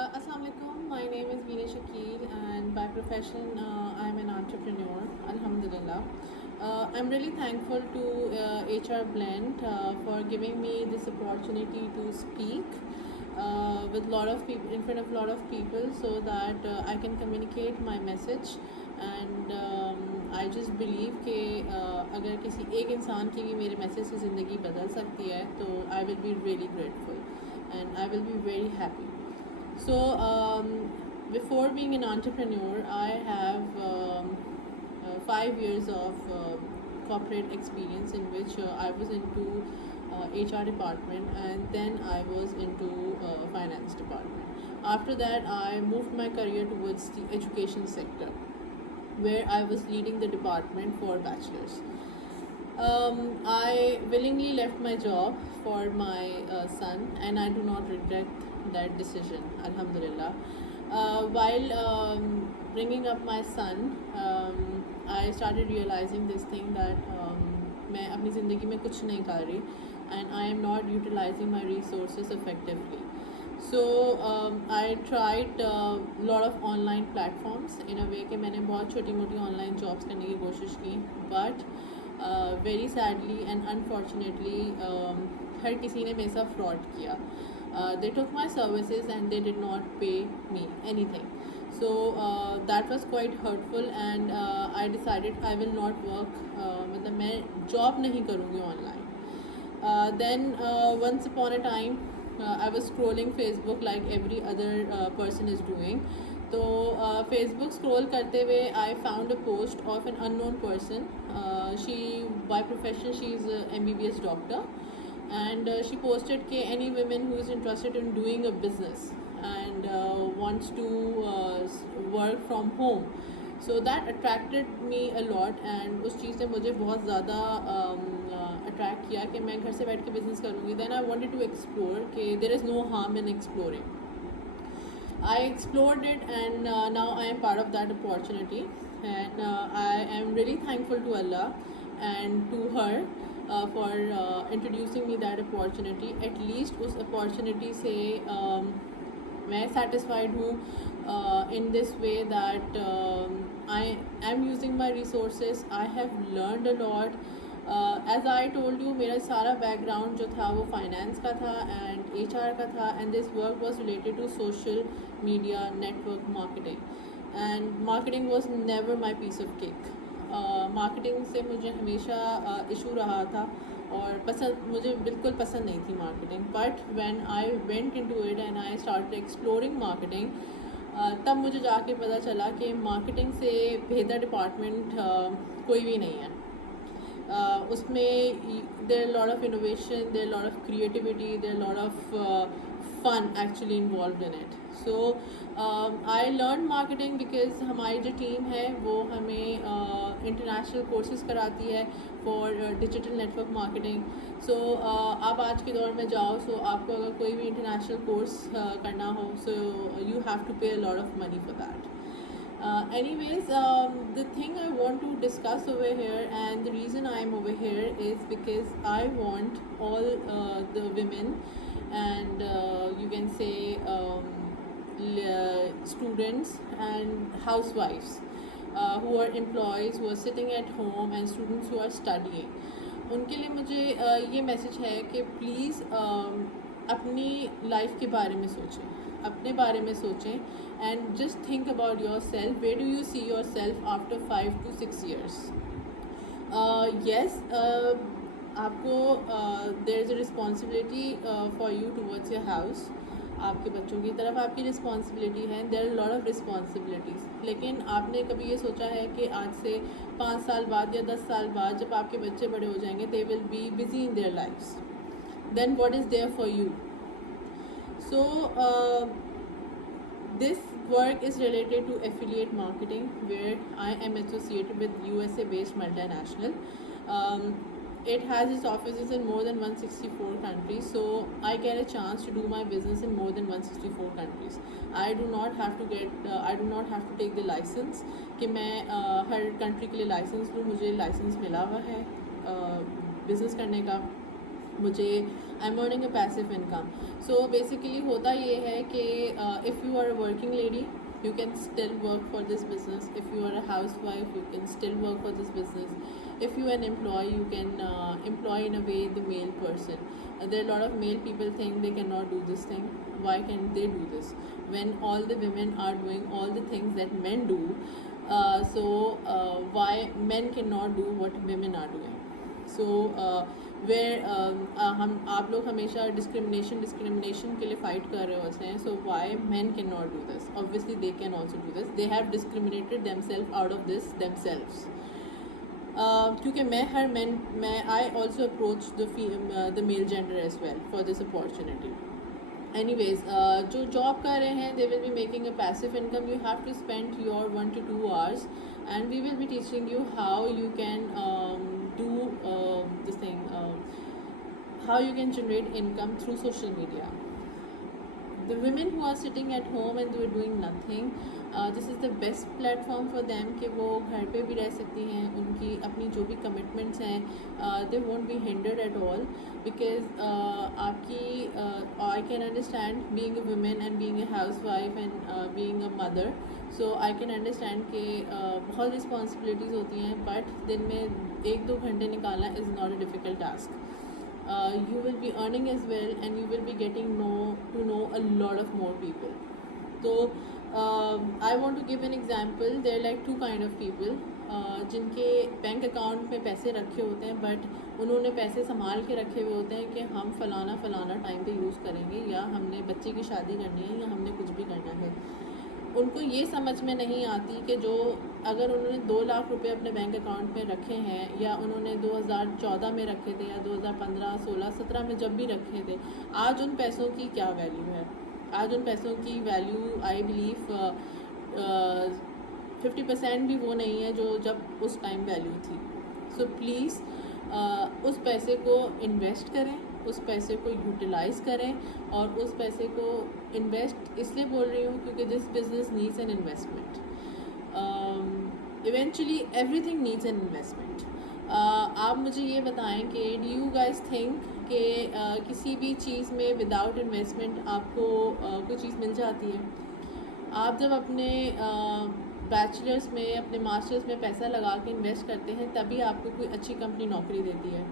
Assalamu alaikum. My name is Veena Shakil, and by profession, I'm an entrepreneur. Alhamdulillah. I'm really thankful to HR Blend for giving me this opportunity to speak with lot of people in front of a lot of people, so that I can communicate my message. And I just believe कि अगर किसी एक इंसान की भी मेरे message से ज़िंदगी बदल सकती है तो I will be really grateful and I will be very happy. So, before being an entrepreneur, I have 5 years of corporate experience in which I was into HR department, and then I was into finance department. After that, I moved my career towards the education sector, where I was leading the department for bachelors. I willingly left my job for my son, and I do not regret that decision, Alhamdulillah. While bringing up my son, I started realizing this thing that मैं अपनी ज़िंदगी में कुछ नहीं कर रही, and I am not utilizing my resources effectively. So I tried lot of online platforms in a way कि मैंने बहुत छोटी मोटी online jobs करने की कोशिश की, but very sadly and unfortunately हर किसी ने मेरे साथ fraud किया. They took my services and they did not pay me anything. So that was quite hurtful, and I decided I will not work, मतलब मैं job नहीं करूँगी online. Then once upon a time I was scrolling Facebook like every other person is doing. तो Facebook scroll करते हुए I found a post of an unknown person. She by profession she is a MBBS doctor, and she posted कि any women who is interested in doing a business and wants to work from home. So that attracted me a lot, and उस चीज़ ने मुझे बहुत ज़्यादा attract किया कि मैं घर से बैठ के बिज़नेस करूँगी. Then I wanted to explore कि there is no harm in exploring. I explored it, and now I am part of that opportunity, and I am really thankful to Allah and to her for introducing me that opportunity. At least उस opportunity से मैं satisfied हूँ in this way that I am using my resources. I have learned a lot. As I told you, मेरा सारा background जो था वो finance का था and HR का था, and this work was related to social media, network marketing, and marketing was never my piece of cake. Marketing से मुझे हमेशा इशू रहा था और पसंद मुझे बिल्कुल पसंद नहीं थी marketing. But when I went into it and I started exploring marketing, तब मुझे जाके पता चला कि मार्केटिंग से बेहतर डिपार्टमेंट कोई भी नहीं है. उसमें there lot of innovation, there lot of creativity, there lot of fun actually involved in it. So I learned marketing because हमारी जो टीम है वो हमें इंटरनेशनल कोर्सेज कराती है फॉर डिजिटल नेटवर्क मार्केटिंग. सो आप आज के दौर में जाओ, सो आपको अगर कोई भी इंटरनेशनल कोर्स करना हो, सो यू हैव टू पे a lot of money for that. Anyways, the thing I want to discuss over here, and the reason I'm over here, is because I want all the women and you can say students and housewives who are employees, who are sitting at home, and students who are studying. उनके लिए मुझे ये message है कि please अपनी life के बारे में सोचें, अपने बारे में सोचें, and just think about yourself. Where do you see yourself after 5 to 6 years? Yes, आपको there is a responsibility for you towards your house. आपके बच्चों की तरफ आपकी रिस्पॉन्सिबिलिटी है. There are lot of responsibilities. लेकिन आपने कभी ये सोचा है कि आज से 5 साल बाद या 10 साल बाद जब आपके बच्चे बड़े हो जाएंगे, they will be busy in their lives, then what is there for you? So this work is related to affiliate marketing, where I am associated with USA based multinational. It has its offices in more than 164 countries, so I get a chance to do my business in more than 164 countries. I do not have to take the license कि मैं हर country के लिए license लूँ. मुझे license मिला हुआ है business करने का. मुझे I am earning a passive income. So basically होता ये है कि if you are a working lady you can still work for this business. If you are a housewife, you can still work for this business. If you are an employee, you can employ in a way the male person. There are a lot of male people think they cannot do this thing. Why can't they do this when all the women are doing all the things that men do? Why men cannot do what women are doing? So where हम आप लोग हमेशा discrimination के लिए fight कर रहे होते हैं. So why man can not do this? Obviously they can also do this. They have discriminated themself out of this themselves. क्योंकि मैं I also approach the male gender as well for this opportunity. Anyways, जो job कर रहे हैं, they will be making a passive income. You have to spend your 1 to 2 hours and we will be teaching you how you can do this thing, how you can generate income through social media. The women who are sitting at home and they are doing nothing, this is the best platform for them कि वो घर पे भी रह सकती हैं. उनकी अपनी जो भी commitments हैं, they won't be hindered at all because आपकी I can understand being a woman and being a housewife and being a mother. So I can understand कि बहुत responsibilities होती हैं, but दिन में 1-2 घंटे निकालना is not a difficult task. You will be earning as well and you will be getting to know a lot of more people. So I want to give an example. There are like 2 kind of people जिनके bank account में पैसे रखे होते हैं but उन्होंने पैसे संभाल के रखे हुए होते हैं कि हम फ़लाना टाइम पे यूज़ करेंगे, या हमने बच्चे की शादी करनी है, या हमने कुछ भी करना है. उनको ये समझ में नहीं आती कि जो अगर उन्होंने 2 लाख रुपए अपने बैंक अकाउंट में रखे हैं, या उन्होंने 2014 में रखे थे, या 2015, 16, 17 में जब भी रखे थे, आज उन पैसों की क्या वैल्यू है? आज उन पैसों की वैल्यू आई बिलीव 50% भी वो नहीं है जो जब उस टाइम वैल्यू थी. सो प्लीज़ उस पैसे को इन्वेस्ट करें, उस पैसे को यूटिलाइज़ करें. और उस पैसे को इन्वेस्ट इसलिए बोल रही हूँ क्योंकि this business needs an investment. Eventually everything needs an investment. आप मुझे ये बताएं कि डू यू गाइस थिंक कि किसी भी चीज़ में विदाउट इन्वेस्टमेंट आपको कोई चीज़ मिल जाती है? आप जब अपने बैचलर्स में, अपने मास्टर्स में पैसा लगा के इन्वेस्ट करते हैं, तभी आपको कोई अच्छी कंपनी नौकरी देती है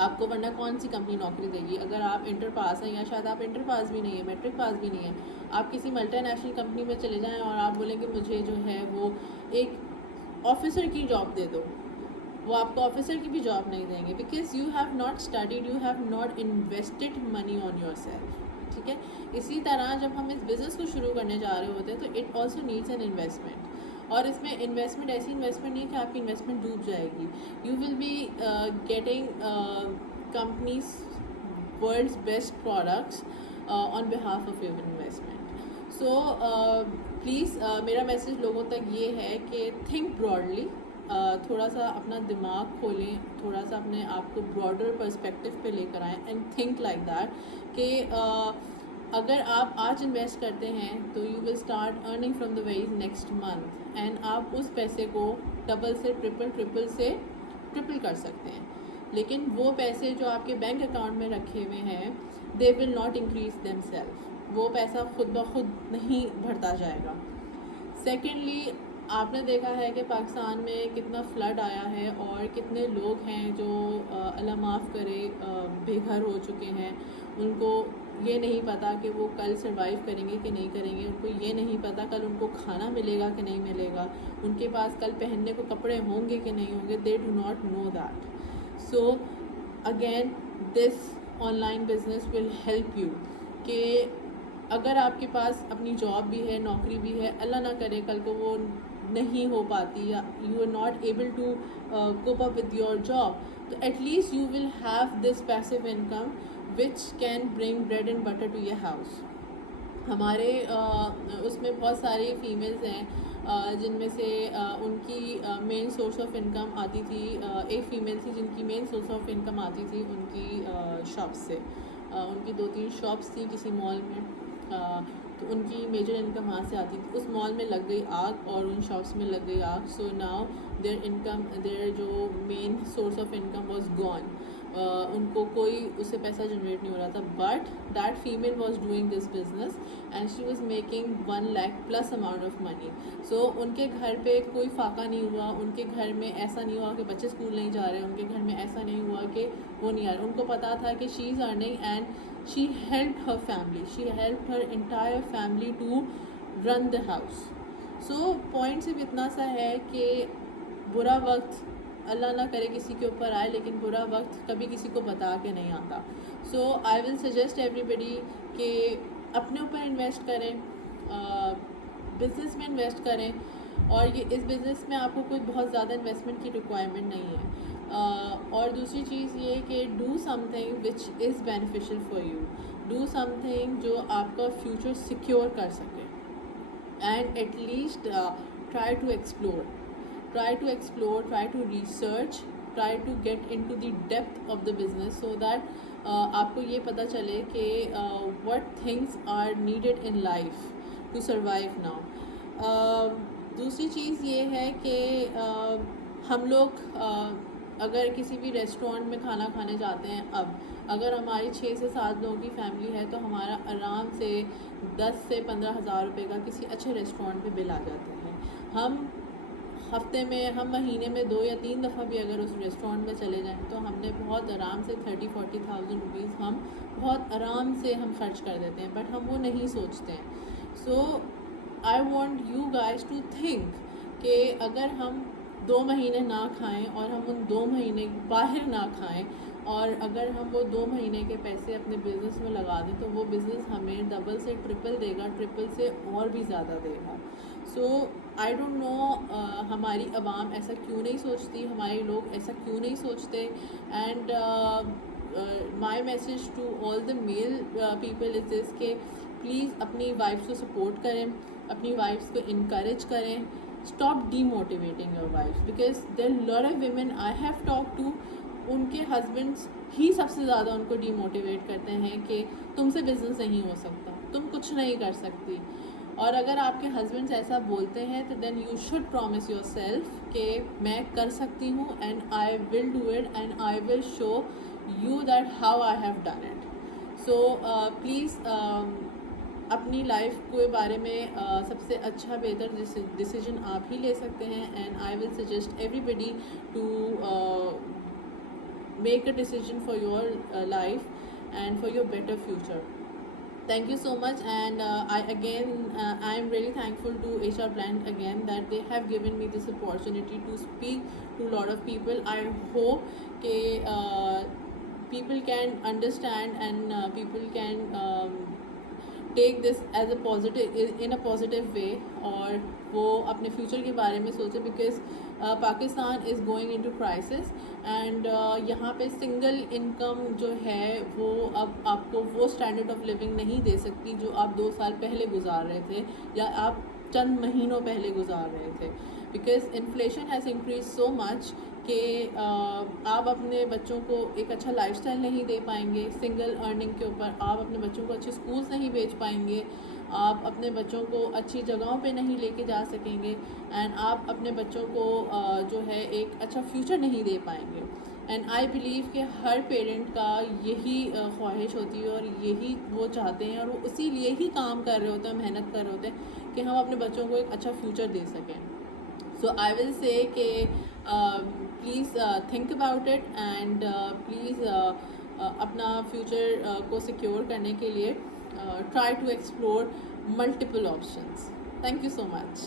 आपको, वरना कौन सी कंपनी नौकरी देगी? अगर आप इंटर पास हैं, या शायद आप इंटर पास भी नहीं है, मैट्रिक पास भी नहीं है, आप किसी मल्टीनेशनल कंपनी में चले जाएं और आप बोलेंगे मुझे जो है वो एक ऑफिसर की जॉब दे दो, वो आपको ऑफिसर की भी जॉब नहीं देंगे, because you have not studied, you have not invested money on your self. ठीक है. इसी तरह जब हम इस बिज़नेस को शुरू करने जा रहे होते हैं तो it also needs an investment. और इसमें इन्वेस्टमेंट ऐसी इन्वेस्टमेंट नहीं है कि आपकी इन्वेस्टमेंट डूब जाएगी. You will be getting companies world's best products on behalf of your investment. So please मेरा मैसेज लोगों तक ये है कि थिंक ब्रॉडली. थोड़ा सा अपना दिमाग खोलें, थोड़ा सा अपने आप को ब्रॉडर पर्सपेक्टिव पे लेकर आएँ एंड थिंक लाइक दैट कि अगर आप आज इन्वेस्ट करते हैं तो you will start earning from the very next month, and आप उस पैसे को डबल से ट्रिपल कर सकते हैं. लेकिन वो पैसे जो आपके बैंक अकाउंट में रखे हुए हैं, they will not increase them self. वो पैसा खुद ब खुद नहीं बढ़ता जाएगा. सेकेंडली, आपने देखा है कि पाकिस्तान में कितना फ्लड आया है और कितने लोग हैं जो अल्लाह माफ़ करे बेघर हो चुके हैं. उनको ये नहीं पता कि वो कल सर्वाइव करेंगे कि नहीं करेंगे. उनको ये नहीं पता कल उनको खाना मिलेगा कि नहीं मिलेगा. उनके पास कल पहनने को कपड़े होंगे कि नहीं होंगे. They do not know that. So again this online business will help you कि अगर आपके पास अपनी जॉब भी है, नौकरी भी है, अल्लाह ना करे कल को वो नहीं हो पाती, या you are not able to cope up with your job, तो at least you will have this passive income which can bring bread and butter to your house. हमारे उसमें बहुत सारी फीमेल्स हैं जिनमें से उनकी मेन सोर्स ऑफ इनकम आती थी. एक फ़ीमेल थी जिनकी मेन सोर्स ऑफ इनकम आती थी उनकी शॉप्स से. उनकी 2-3 शॉप्स थी किसी मॉल में, तो उनकी मेजर इनकम वहाँ से आती थी. उस मॉल में लग गई आग और उन शॉप्स में लग गई आग. सो नाउ देयर जो main source of income was gone. उनको कोई उससे पैसा जनरेट नहीं हो रहा था, but that female was doing this business and she was making 1 lakh plus amount of money. So उनके घर पे कोई फाका नहीं हुआ, उनके घर में ऐसा नहीं हुआ कि बच्चे स्कूल नहीं जा रहे, उनके घर में ऐसा नहीं हुआ कि वो नहीं आ रहे. उनको पता था कि she is earning and she help her family, she help her entire family to run the house. So point सिर्फ इतना सा है कि बुरा वक्त अल्लाह ना करे किसी के ऊपर आए, लेकिन बुरा वक्त कभी किसी को बता के नहीं आता. सो आई विल सजेस्ट एवरीबडी कि अपने ऊपर इन्वेस्ट करें, बिज़नेस में इन्वेस्ट करें, और ये इस बिज़नेस में आपको कोई बहुत ज़्यादा इन्वेस्टमेंट की रिक्वायरमेंट नहीं है. और दूसरी चीज़ ये कि do something which is beneficial for you, do something जो आपका फ्यूचर सिक्योर कर सके, and at least try to explore, try to research, try to get into the depth of the business so that आपको ये पता चले कि what things are needed in life to survive now. दूसरी चीज़ ये है कि हम लोग अगर किसी भी रेस्टोरेंट में खाना खाने जाते हैं, अब अगर हमारी 6 से 7 लोगों की फैमिली है तो हमारा आराम से 10 से 15 हज़ार रुपये का किसी अच्छे रेस्टोरेंट पे बिल आ जाते हैं. हम हफ्ते में, हम महीने में 2 या 3 दफ़ा भी अगर उस रेस्टोरेंट में चले जाएं तो हमने बहुत आराम से 30-40,000 रुपीज़ हम बहुत आराम से हम खर्च कर देते हैं, बट हम वो नहीं सोचते हैं. So I want you guys to think कि अगर हम 2 महीने ना खाएं और हम उन 2 महीने बाहर ना खाएं, और अगर हम वो 2 महीने के पैसे अपने बिज़नेस में लगा दें तो वो बिज़नेस हमें डबल से ट्रिपल देगा, ट्रिपल से और भी ज़्यादा देगा. सो आई डोंट नो हमारी आवाम ऐसा क्यों नहीं सोचती, हमारे लोग ऐसा क्यों नहीं सोचते. And my message to all the male people is this के प्लीज़ अपनी वाइफ्स को सपोर्ट करें, अपनी वाइफ्स को इनकरेज करें. Stop demotivating your wives because there are lot of women I have talked to, उनके हस्बैंड्स ही सबसे ज़्यादा उनको डीमोटिवेट करते हैं कि तुमसे बिज़नेस नहीं हो सकता, तुम कुछ नहीं कर सकती. और अगर आपके हस्बैंड्स ऐसा बोलते हैं तो then you should promise yourself कि मैं कर सकती हूँ and I will do it and I will show you that how I have done it. So please अपनी लाइफ के बारे में सबसे अच्छा बेहतर डिसीजन आप ही ले सकते हैं. And I will suggest everybody to make a decision for your life and for your better future. Thank you so much, and I am really thankful to HR Blend again that they have given me this opportunity to speak to a lot of people. I hope that people can understand and people can take this as a positive in a positive way, और वो अपने future के बारे में सोचे. Because Pakistan is going into crisis and यहाँ पे single income जो है वो अब आपको वो स्टैंडर्ड ऑफ लिविंग नहीं दे सकती जो आप 2 साल पहले गुजार रहे थे या आप चंद महीनों पहले गुजार रहे थे. Because inflation has increase so much कि आप अपने बच्चों को एक अच्छा लाइफस्टाइल नहीं दे पाएंगे. सिंगल अर्निंग के ऊपर आप अपने बच्चों को अच्छे स्कूल्स नहीं भेज पाएंगे, आप अपने बच्चों को अच्छी जगहों पे नहीं लेके जा सकेंगे, एंड आप अपने बच्चों को जो है एक अच्छा फ्यूचर नहीं दे पाएंगे. एंड आई बिलीव कि हर पेरेंट का यही ख्वाहिश होती है और यही वो चाहते हैं और वो इसीलिए ही काम कर रहे होते हैं, मेहनत कर रहे होते हैं कि हम अपने बच्चों को एक अच्छा फ्यूचर दे सकें. सो आई विल से कि please think about it and please अपना फ्यूचर को सिक्योर करने के लिए try to explore multiple options. Thank you so much.